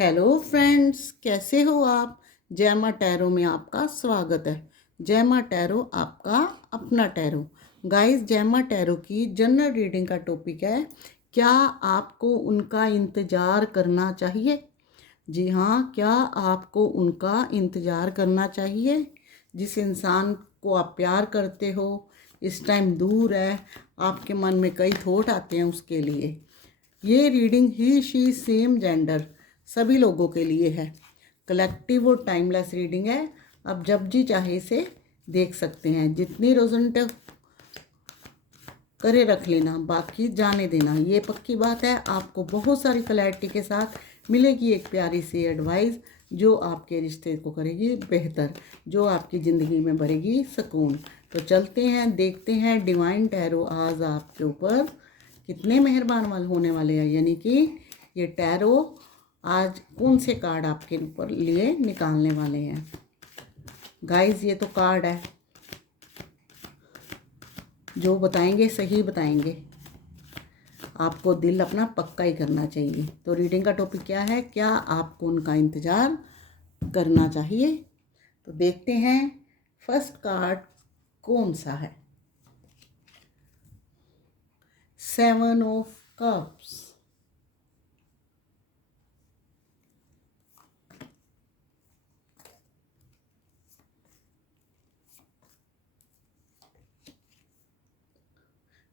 Hello friends, कैसे हो आप। जैमा टैरो में आपका स्वागत है। जैमा टैरो आपका अपना टैरो। गाइस, जैमा टैरो की जनरल रीडिंग का टॉपिक है, क्या आपको उनका इंतज़ार करना चाहिए। जी हाँ, क्या आपको उनका इंतज़ार करना चाहिए। जिस इंसान को आप प्यार करते हो इस टाइम दूर है, आपके मन में कई थॉट आते हैं उसके लिए। ये reading he she same gender सभी लोगों के लिए है। कलेक्टिव और टाइमलेस रीडिंग है। अब जब जी चाहे इसे देख सकते हैं। जितनी रेजोनेट करे रख लेना, बाकी जाने देना। ये पक्की बात है, आपको बहुत सारी क्लैरिटी के साथ मिलेगी एक प्यारी सी एडवाइस जो आपके रिश्ते को करेगी बेहतर, जो आपकी ज़िंदगी में भरेगी सुकून। तो चलते हैं, देखते हैं डिवाइन टैरो आज आपके ऊपर कितने मेहरबान वाले होने वाले हैं। यानी कि ये टैरो आज कौन से कार्ड आपके ऊपर लिए निकालने वाले हैं। गाइस, ये तो कार्ड है, जो बताएंगे सही बताएंगे। आपको दिल अपना पक्का ही करना चाहिए। तो रीडिंग का टॉपिक क्या है, क्या आपको उनका इंतज़ार करना चाहिए। तो देखते हैं फर्स्ट कार्ड कौन सा है। 7 of cups,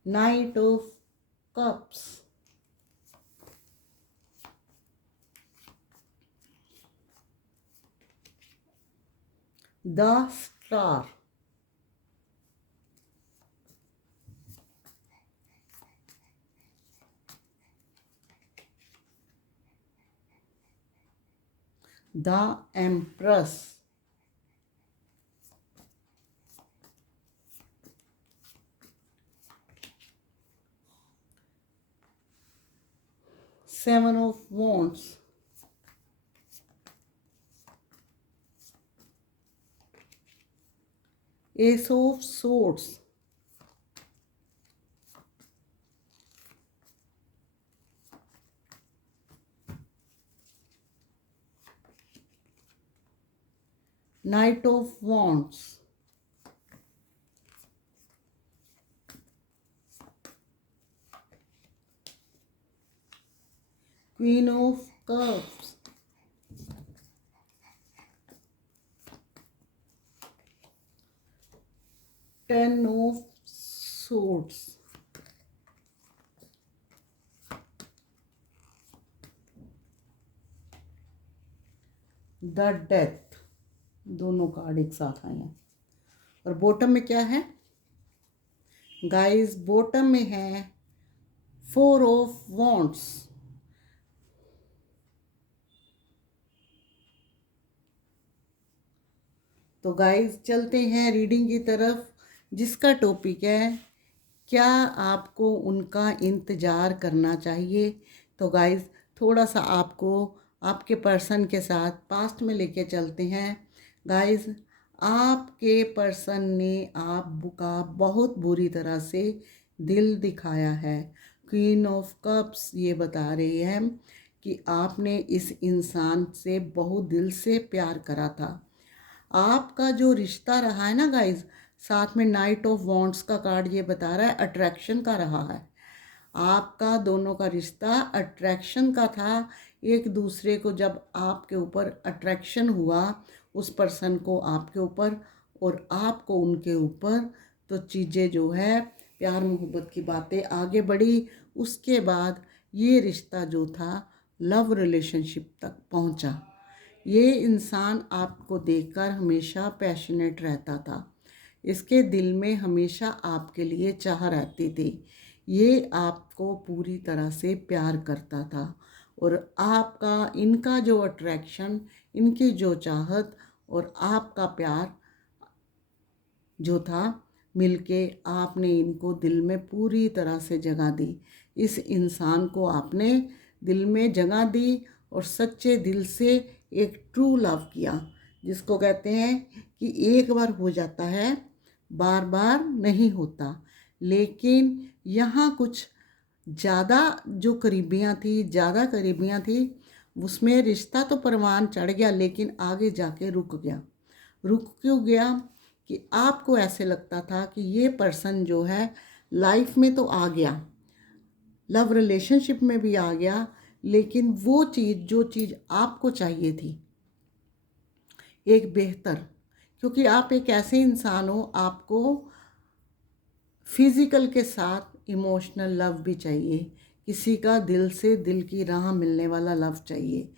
night of cups, the star, the empress, Seven of Wands, Ace of Swords, Knight of Wands, Queen of Cups, Ten of Swords, the death. दोनों कार्ड एक साथ आए हैं। और बॉटम में क्या है गाइस, बॉटम में है 4 ऑफ वॉन्ड्स। तो गाइस, चलते हैं रीडिंग की तरफ, जिसका टॉपिक है, क्या आपको उनका इंतज़ार करना चाहिए। तो गाइस, थोड़ा सा आपको आपके पर्सन के साथ पास्ट में लेके चलते हैं। गाइस, आपके पर्सन ने आपका बहुत बुरी तरह से दिल दिखाया है। क्वीन ऑफ कप्स ये बता रही है कि आपने इस इंसान से बहुत दिल से प्यार करा था। आपका जो रिश्ता रहा है ना गाइस, साथ में नाइट ऑफ वॉन्ड्स का कार्ड ये बता रहा है अट्रैक्शन का रहा है। आपका दोनों का रिश्ता अट्रैक्शन का था। एक दूसरे को जब आपके ऊपर अट्रैक्शन हुआ, उस पर्सन को आपके ऊपर और आपको उनके ऊपर, तो चीज़ें जो है प्यार मोहब्बत की बातें आगे बढ़ी। उसके बाद ये रिश्ता जो था लव रिलेशनशिप तक पहुंचा। ये इंसान आपको देखकर हमेशा पैशनेट रहता था। इसके दिल में हमेशा आपके लिए चाह रहती थी। ये आपको पूरी तरह से प्यार करता था और आपका इनका जो अट्रैक्शन, इनकी जो चाहत और आपका प्यार जो था, मिलके आपने इनको दिल में पूरी तरह से जगह दी। इस इंसान को आपने दिल में जगह दी और सच्चे दिल से एक ट्रू लव किया, जिसको कहते हैं कि एक बार हो जाता है, बार बार नहीं होता। लेकिन यहाँ कुछ ज़्यादा जो करीबियाँ थी, ज़्यादा करीबियाँ थी, उसमें रिश्ता तो परवान चढ़ गया, लेकिन आगे जाके रुक गया। रुक क्यों गया? कि आपको ऐसे लगता था कि ये पर्सन जो है लाइफ में तो आ गया, लव रिलेशनशिप में भी आ गया, लेकिन वो चीज़, जो चीज़ आपको चाहिए थी, एक बेहतर, क्योंकि आप एक ऐसे इंसान हो, आपको फिज़िकल के साथ इमोशनल लव भी चाहिए, किसी का दिल से दिल की राह मिलने वाला लव चाहिए।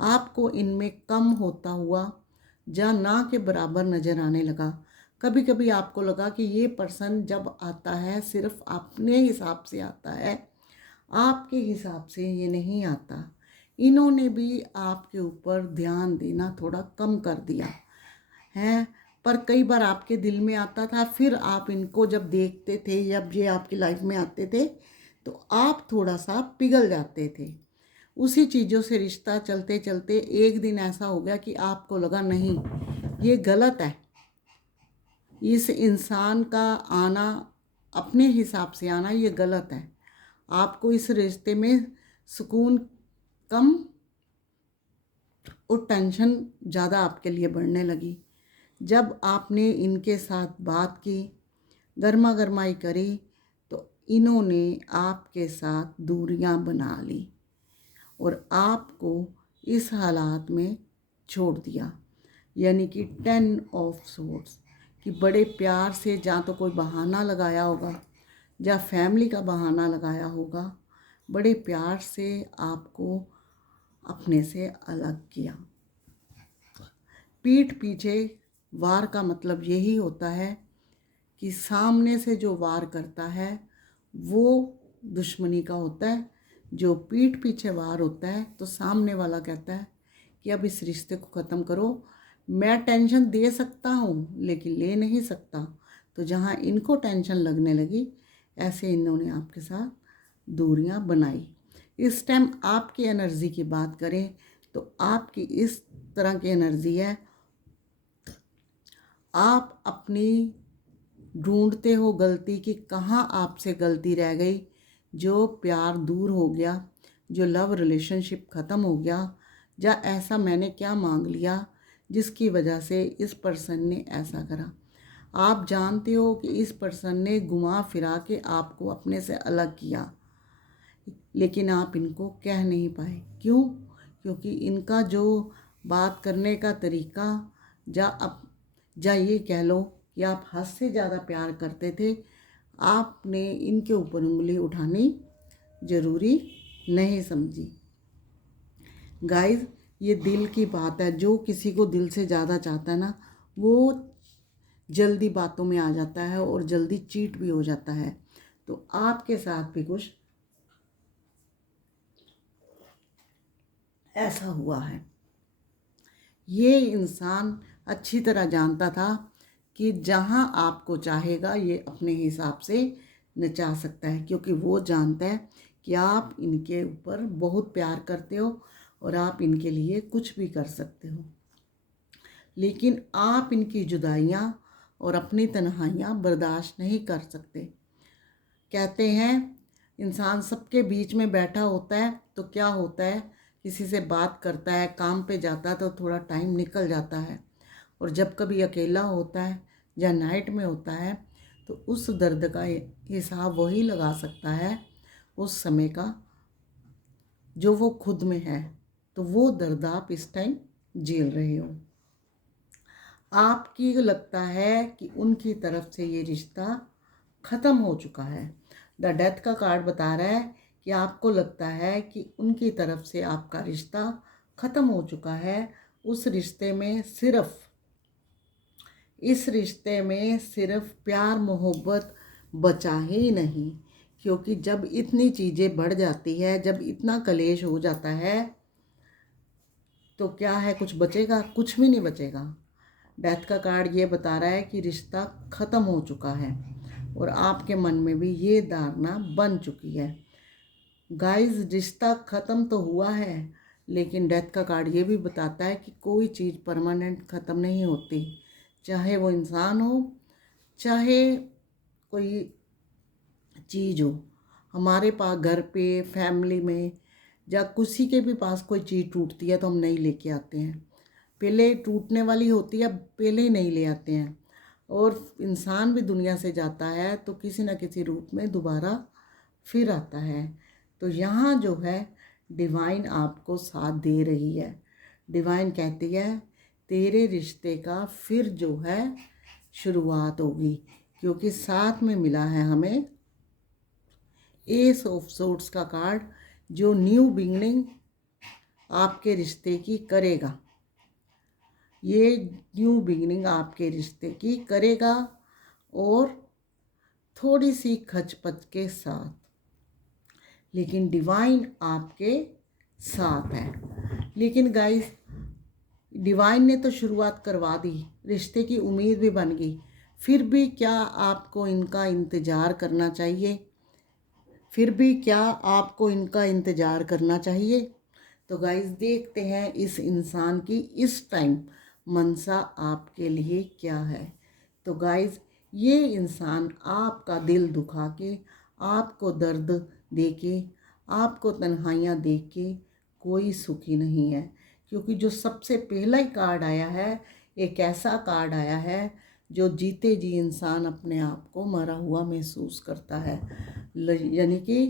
आपको इनमें कम होता हुआ या ना के बराबर नज़र आने लगा। कभी कभी आपको लगा कि ये पर्सन जब आता है सिर्फ अपने हिसाब से आता है, आपके हिसाब से ये नहीं आता। इन्होंने भी आपके ऊपर ध्यान देना थोड़ा कम कर दिया है, पर कई बार आपके दिल में आता था। फिर आप इनको जब देखते थे, जब ये आपकी लाइफ में आते थे, तो आप थोड़ा सा पिघल जाते थे। उसी चीज़ों से रिश्ता चलते चलते एक दिन ऐसा हो गया कि आपको लगा नहीं, ये गलत है, इस इंसान का आना, अपने हिसाब से आना, ये गलत है। आपको इस रिश्ते में सुकून कम और टेंशन ज़्यादा आपके लिए बढ़ने लगी। जब आपने इनके साथ बात की, गर्मा गर्माई करी, तो इन्होंने आपके साथ दूरियां बना ली और आपको इस हालात में छोड़ दिया। यानी कि 10 ऑफ सोर्ड्स, कि बड़े प्यार से, जहाँ तो कोई बहाना लगाया होगा या फैमिली का बहाना लगाया होगा, बड़े प्यार से आपको अपने से अलग किया। पीठ पीछे वार का मतलब यही होता है कि सामने से जो वार करता है वो दुश्मनी का होता है। जो पीठ पीछे वार होता है तो सामने वाला कहता है कि अब इस रिश्ते को ख़त्म करो, मैं टेंशन दे सकता हूँ लेकिन ले नहीं सकता। तो जहाँ इनको टेंशन लगने लगी, ऐसे इन्होंने आपके साथ दूरियां बनाई। इस टाइम आपकी एनर्जी की बात करें तो आपकी इस तरह की एनर्जी है, आप अपनी ढूंढते हो गलती कि कहाँ आपसे गलती रह गई, जो प्यार दूर हो गया, जो लव रिलेशनशिप ख़त्म हो गया, या ऐसा मैंने क्या मांग लिया जिसकी वजह से इस पर्सन ने ऐसा करा। आप जानते हो कि इस पर्सन ने घुमा फिरा के आपको अपने से अलग किया, लेकिन आप इनको कह नहीं पाए। क्यों? क्योंकि इनका जो बात करने का तरीका, या ये कह लो कि आप हद से ज़्यादा प्यार करते थे, आपने इनके ऊपर उंगली उठानी ज़रूरी नहीं समझी। गाइस, ये दिल की बात है। जो किसी को दिल से ज़्यादा चाहता है ना, वो जल्दी बातों में आ जाता है और जल्दी चीट भी हो जाता है। तो आपके साथ भी कुछ ऐसा हुआ है। ये इंसान अच्छी तरह जानता था कि जहाँ आपको चाहेगा ये अपने हिसाब से नचा सकता है, क्योंकि वो जानता है कि आप इनके ऊपर बहुत प्यार करते हो और आप इनके लिए कुछ भी कर सकते हो। लेकिन आप इनकी जुदाइयाँ और अपनी तन्हाइयाँ बर्दाश्त नहीं कर सकते। कहते हैं इंसान सबके बीच में बैठा होता है तो क्या होता है, किसी से बात करता है, काम पे जाता है तो थोड़ा टाइम निकल जाता है, और जब कभी अकेला होता है या नाइट में होता है तो उस दर्द का हिसाब वही लगा सकता है उस समय का, जो वो खुद में है। तो वो दर्द आप इस टाइम झेल रहे हो। आपकी लगता है कि उनकी तरफ से ये रिश्ता ख़त्म हो चुका है। द डेथ का कार्ड बता रहा है कि आपको लगता है कि उनकी तरफ से आपका रिश्ता ख़त्म हो चुका है। इस रिश्ते में सिर्फ प्यार मोहब्बत बचा ही नहीं, क्योंकि जब इतनी चीज़ें बढ़ जाती है, जब इतना कलेश हो जाता है, तो क्या है, कुछ बचेगा? कुछ भी नहीं बचेगा। डेथ का कार्ड ये बता रहा है कि रिश्ता ख़त्म हो चुका है और आपके मन में भी ये धारणा बन चुकी है। गाइस, रिश्ता ख़त्म तो हुआ है, लेकिन डेथ का कार्ड ये भी बताता है कि कोई चीज़ परमानेंट ख़त्म नहीं होती, चाहे वो इंसान हो, चाहे कोई चीज़ हो। हमारे पास घर पे, फैमिली में या किसी के भी पास कोई चीज़ टूटती है तो हम नहीं लेके आते हैं, पहले टूटने वाली होती है, पहले ही नहीं ले आते हैं। और इंसान भी दुनिया से जाता है तो किसी न किसी रूप में दोबारा फिर आता है। तो यहाँ जो है डिवाइन आपको साथ दे रही है। डिवाइन कहती है तेरे रिश्ते का फिर जो है शुरुआत होगी, क्योंकि साथ में मिला है हमें एस ऑफ सोर्ड्स का कार्ड, जो न्यू बिगनिंग आपके रिश्ते की करेगा। ये न्यू बिगनिंग आपके रिश्ते की करेगा और थोड़ी सी खचपच के साथ, लेकिन डिवाइन आपके साथ है। लेकिन गाइस, डिवाइन ने तो शुरुआत करवा दी, रिश्ते की उम्मीद भी बन गई, फिर भी क्या आपको इनका इंतज़ार करना चाहिए? फिर भी क्या आपको इनका इंतज़ार करना चाहिए? तो गाइस देखते हैं इस इंसान की इस टाइम मनसा आपके लिए क्या है। तो गाइस, ये इंसान आपका दिल दुखा के, आपको दर्द दे के, आपको तन्हाइयाँ दे के कोई सुखी नहीं है, क्योंकि जो सबसे पहला ही कार्ड आया है, एक ऐसा कार्ड आया है जो जीते जी इंसान अपने आप को मरा हुआ महसूस करता है, यानी कि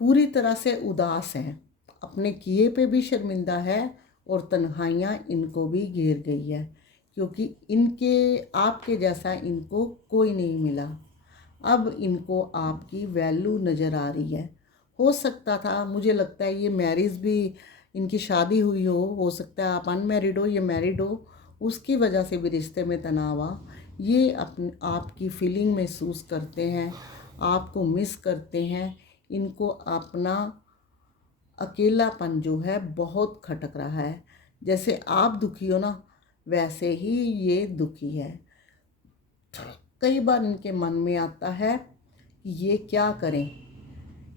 पूरी तरह से उदास है, अपने किए पे भी शर्मिंदा है और तन्हाइयाँ इनको भी घेर गई है, क्योंकि इनके आपके जैसा इनको कोई नहीं मिला। अब इनको आपकी वैल्यू नज़र आ रही है। हो सकता था, मुझे लगता है ये मैरिज भी, इनकी शादी हुई हो सकता है आप अनमैरिड हो, ये मैरिड हो, उसकी वजह से भी रिश्ते में तनाव आ। ये अपने आपकी फीलिंग महसूस करते हैं, आपको मिस करते हैं, इनको अपना अकेलापन जो है बहुत खटक रहा है। जैसे आप दुखी हो ना, वैसे ही ये दुखी है। कई बार इनके मन में आता है कि ये क्या करें।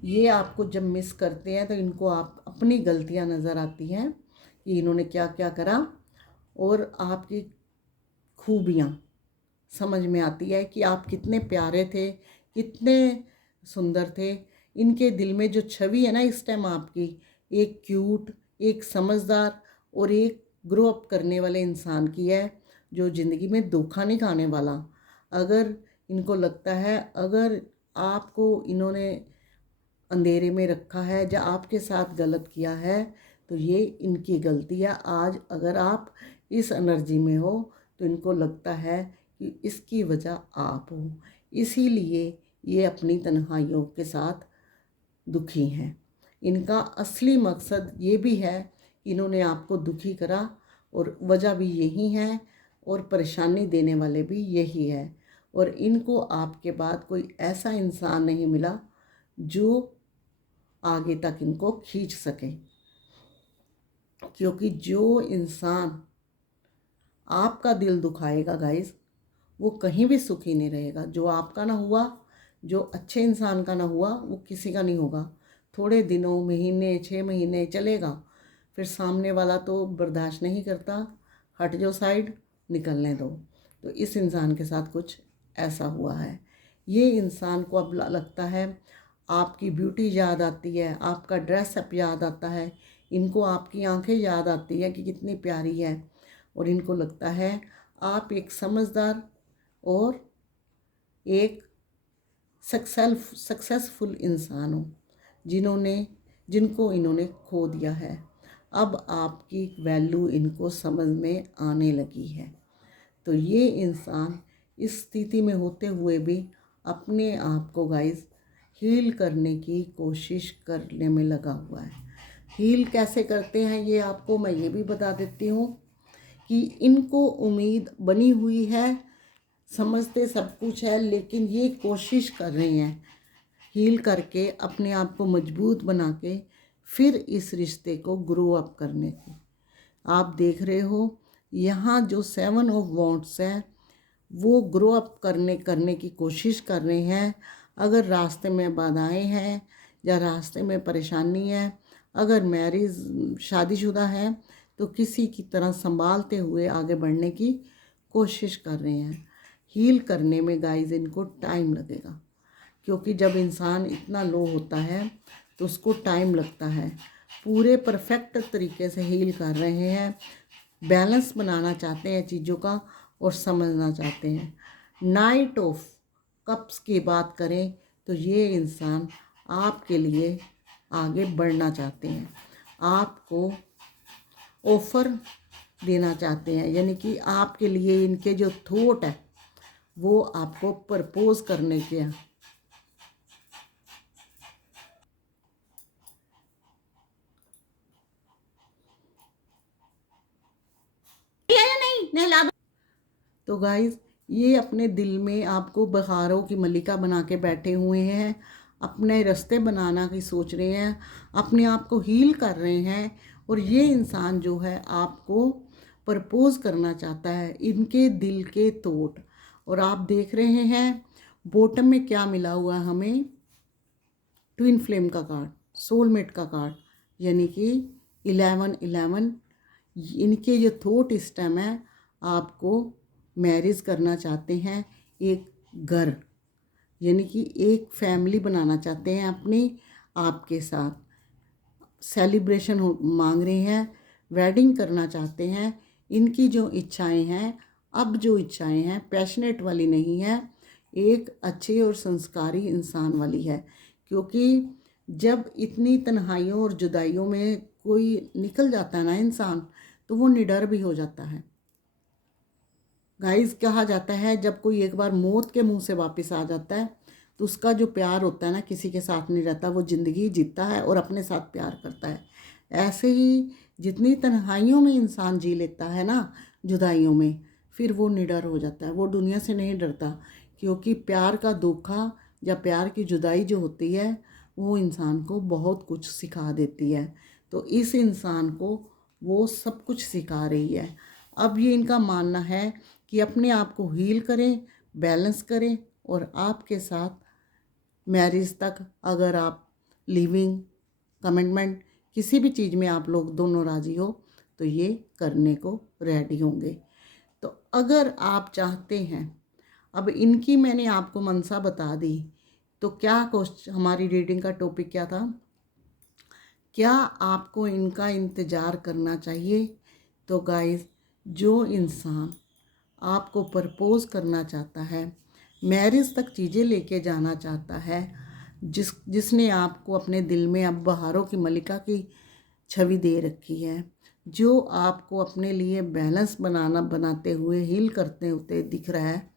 ये आपको जब मिस करते हैं तो इनको आप अपनी गलतियां नज़र आती हैं कि इन्होंने क्या क्या करा, और आपकी खूबियाँ समझ में आती है कि आप कितने प्यारे थे, कितने सुंदर थे। इनके दिल में जो छवि है ना इस टाइम आपकी, एक क्यूट, एक समझदार और एक ग्रो अप करने वाले इंसान की है, जो ज़िंदगी में धोखा नहीं खाने वाला। अगर इनको लगता है, अगर आपको इन्होंने अंधेरे में रखा है या आपके साथ गलत किया है, तो ये इनकी गलती है। आज अगर आप इस एनर्जी में हो तो इनको लगता है कि इसकी वजह आप हो, इसीलिए ये अपनी तन्हाइयों के साथ दुखी हैं। इनका असली मकसद ये भी है, इन्होंने आपको दुखी करा और वजह भी यही है, और परेशानी देने वाले भी यही है। और इनको आपके बाद कोई ऐसा इंसान नहीं मिला जो आगे तक इनको खींच सके, क्योंकि जो इंसान आपका दिल दुखाएगा गाइस, वो कहीं भी सुखी नहीं रहेगा। जो आपका ना हुआ, जो अच्छे इंसान का ना हुआ, वो किसी का नहीं होगा। थोड़े दिनों, महीने, 6 महीने चलेगा, फिर सामने वाला तो बर्दाश्त नहीं करता, हट जाओ साइड, निकलने दो। तो इस इंसान के साथ कुछ ऐसा हुआ है। ये इंसान को अब लगता है, आपकी ब्यूटी याद आती है, आपका ड्रेसअप याद आता है, इनको आपकी आंखें याद आती है कि कितनी प्यारी है, और इनको लगता है आप एक समझदार और एक सक्सेसफुल इंसान हो, जिनको इन्होंने खो दिया है। अब आपकी वैल्यू इनको समझ में आने लगी है। तो ये इंसान इस स्थिति में होते हुए भी अपने आप को गाइस हील करने की कोशिश करने में लगा हुआ है। हील कैसे करते हैं ये आपको मैं ये भी बता देती हूँ कि इनको उम्मीद बनी हुई है, समझते सब कुछ है, लेकिन ये कोशिश कर रहे हैं हील करके अपने आप को मजबूत बना के फिर इस रिश्ते को ग्रो अप करने की। आप देख रहे हो यहाँ जो 7 ऑफ वॉन्ड्स है, वो ग्रो अप करने की कोशिश कर रहे हैं। अगर रास्ते में बाधाएं हैं या रास्ते में परेशानी है, अगर मैरिज शादीशुदा है, तो किसी की तरह संभालते हुए आगे बढ़ने की कोशिश कर रहे हैं। हील करने में गाइस इनको टाइम लगेगा, क्योंकि जब इंसान इतना लो होता है तो उसको टाइम लगता है। पूरे परफेक्ट तरीके से हील कर रहे हैं, बैलेंस बनाना चाहते हैं चीज़ों का और समझना चाहते हैं। नाइट ऑफ कप्स की बात करें तो ये इंसान आपके लिए आगे बढ़ना चाहते हैं, आपको ऑफ़र देना चाहते हैं, यानी कि आपके लिए इनके जो थॉट है वो आपको प्रपोज करने के हैं। नहीं नहला दो। तो गाइस ये अपने दिल में आपको बहारों की मलिका बना के बैठे हुए हैं, अपने रास्ते बनाना की सोच रहे हैं, अपने आप को हील कर रहे हैं। और ये इंसान जो है आपको प्रपोज करना चाहता है, इनके दिल के थॉट। और आप देख रहे हैं बॉटम में क्या मिला हुआ है हमें, ट्विन फ्लेम का कार्ड, सोलमेट का कार्ड, यानी कि 1111। इनके जो थॉट इस टाइम है, आपको मैरिज करना चाहते हैं, एक घर यानी कि एक फैमिली बनाना चाहते हैं अपनी आपके साथ, सेलिब्रेशन मांग रहे हैं, वेडिंग करना चाहते हैं। इनकी जो इच्छाएं हैं, अब जो इच्छाएं हैं पैशनेट वाली नहीं है, एक अच्छे और संस्कारी इंसान वाली है। क्योंकि जब इतनी तन्हाइयों और जुदाइयों में कोई निकल जाता है ना इंसान, तो वो निडर भी हो जाता है। गाइस कहा जाता है जब कोई एक बार मौत के मुंह से वापस आ जाता है तो उसका जो प्यार होता है ना, किसी के साथ नहीं रहता, वो ज़िंदगी जीता है और अपने साथ प्यार करता है। ऐसे ही जितनी तन्हाइयों में इंसान जी लेता है ना, जुदाइयों में, फिर वो निडर हो जाता है, वो दुनिया से नहीं डरता। क्योंकि प्यार का धोखा या प्यार की जुदाई जो होती है वो इंसान को बहुत कुछ सिखा देती है। तो इस इंसान को वो सब कुछ सिखा रही है। अब ये इनका मानना है कि अपने आप को हील करें, बैलेंस करें और आपके साथ मैरिज तक, अगर आप लिविंग कमिटमेंट किसी भी चीज़ में आप लोग दोनों राज़ी हो तो ये करने को रेडी होंगे। तो अगर आप चाहते हैं, अब इनकी मैंने आपको मनसा बता दी, तो क्या क्वेश्चन, हमारी रीडिंग का टॉपिक क्या था, क्या आपको इनका इंतज़ार करना चाहिए। तो गाइस जो इंसान आपको प्रपोज करना चाहता है, मैरिज तक चीज़ें लेके जाना चाहता है, जिसने आपको अपने दिल में अब बहारों की मलिका की छवि दे रखी है, जो आपको अपने लिए बैलेंस बनाते हुए हील करते होते दिख रहा है,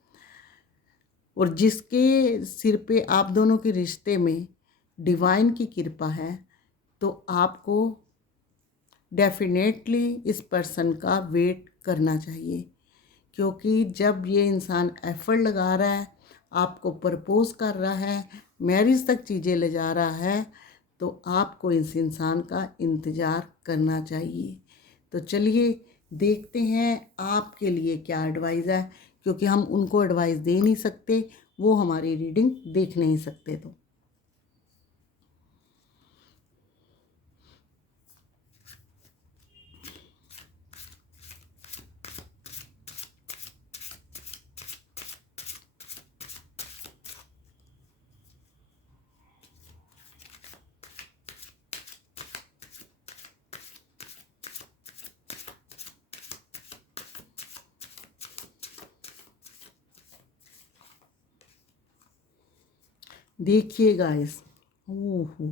और जिसके सिर पे आप दोनों के रिश्ते में डिवाइन की कृपा है, तो आपको डेफिनेटली इस पर्सन का वेट करना चाहिए। क्योंकि जब ये इंसान एफर्ट लगा रहा है, आपको प्रपोज कर रहा है, मैरिज तक चीज़ें ले जा रहा है, तो आपको इस इंसान का इंतज़ार करना चाहिए। तो चलिए देखते हैं आपके लिए क्या एडवाइस है, क्योंकि हम उनको एडवाइस दे नहीं सकते, वो हमारी रीडिंग देख नहीं सकते। तो देखिए गाइस, ओहो,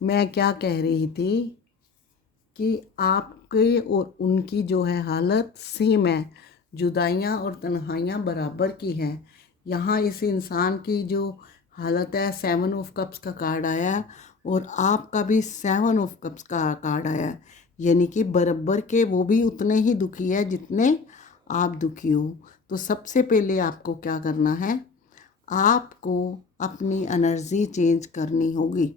मैं क्या कह रही थी कि आपके और उनकी जो है हालत सेम है, जुदाइयाँ और तन्हाइयाँ बराबर की हैं। यहाँ इस इंसान की जो हालत है, 7 ऑफ कप्स का कार्ड आया है और आपका भी 7 ऑफ कप्स का कार्ड आया है, यानी कि बराबर के वो भी उतने ही दुखी है जितने आप दुखी हो। तो सबसे पहले आपको क्या करना है, आपको अपनी एनर्जी चेंज करनी होगी।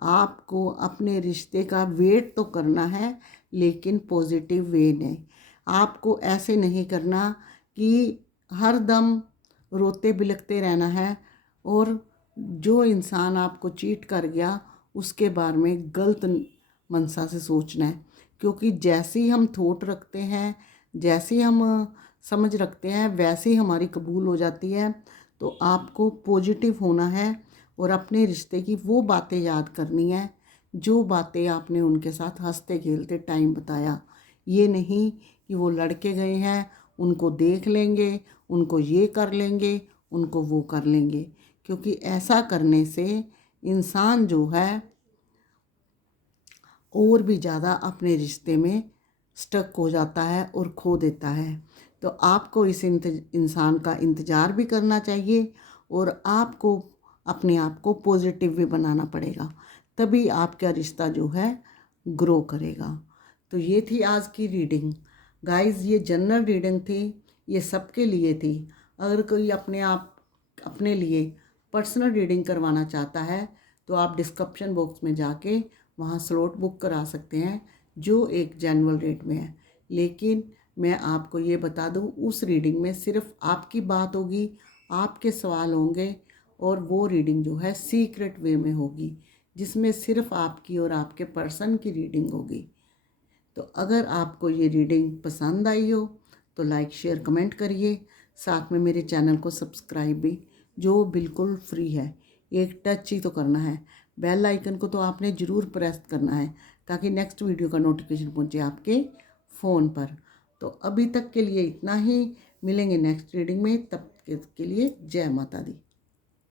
आपको अपने रिश्ते का वेट तो करना है, लेकिन पॉजिटिव वे में। आपको ऐसे नहीं करना कि हर दम रोते बिलखते रहना है और जो इंसान आपको चीट कर गया उसके बारे में गलत मनसा से सोचना है। क्योंकि जैसे ही हम थॉट रखते हैं, जैसे ही हम समझ रखते हैं, वैसे ही हमारी कबूल हो जाती है। तो आपको पॉजिटिव होना है और अपने रिश्ते की वो बातें याद करनी है जो बातें आपने उनके साथ हंसते खेलते टाइम बताया। ये नहीं कि वो लड़के गए हैं, उनको देख लेंगे, उनको ये कर लेंगे, उनको वो कर लेंगे, क्योंकि ऐसा करने से इंसान जो है और भी ज़्यादा अपने रिश्ते में स्टक हो जाता है और खो देता है। तो आपको इस इंसान का इंतज़ार भी करना चाहिए और आपको अपने आप को पॉजिटिव भी बनाना पड़ेगा, तभी आपका रिश्ता जो है ग्रो करेगा। तो ये थी आज की रीडिंग गाइस, ये जनरल रीडिंग थी, ये सबके लिए थी। अगर कोई अपने लिए पर्सनल रीडिंग करवाना चाहता है तो आप डिस्क्रिप्शन बॉक्स में जाके वहाँ स्लॉट बुक करा सकते हैं, जो एक जनरल रेट में है। लेकिन मैं आपको ये बता दूँ, उस रीडिंग में सिर्फ आपकी बात होगी, आपके सवाल होंगे, और वो रीडिंग जो है सीक्रेट वे में होगी, जिसमें सिर्फ आपकी और आपके पर्सन की रीडिंग होगी। तो अगर आपको ये रीडिंग पसंद आई हो तो लाइक शेयर कमेंट करिए, साथ में मेरे चैनल को सब्सक्राइब भी, जो बिल्कुल फ्री है। एक टच ही तो करना है, बेल आइकन को तो आपने ज़रूर प्रेस करना है, ताकि नेक्स्ट वीडियो का नोटिफिकेशन पहुंचे आपके फ़ोन पर। तो अभी तक के लिए इतना ही, मिलेंगे नेक्स्ट रीडिंग में, तब के लिए जय माता दी।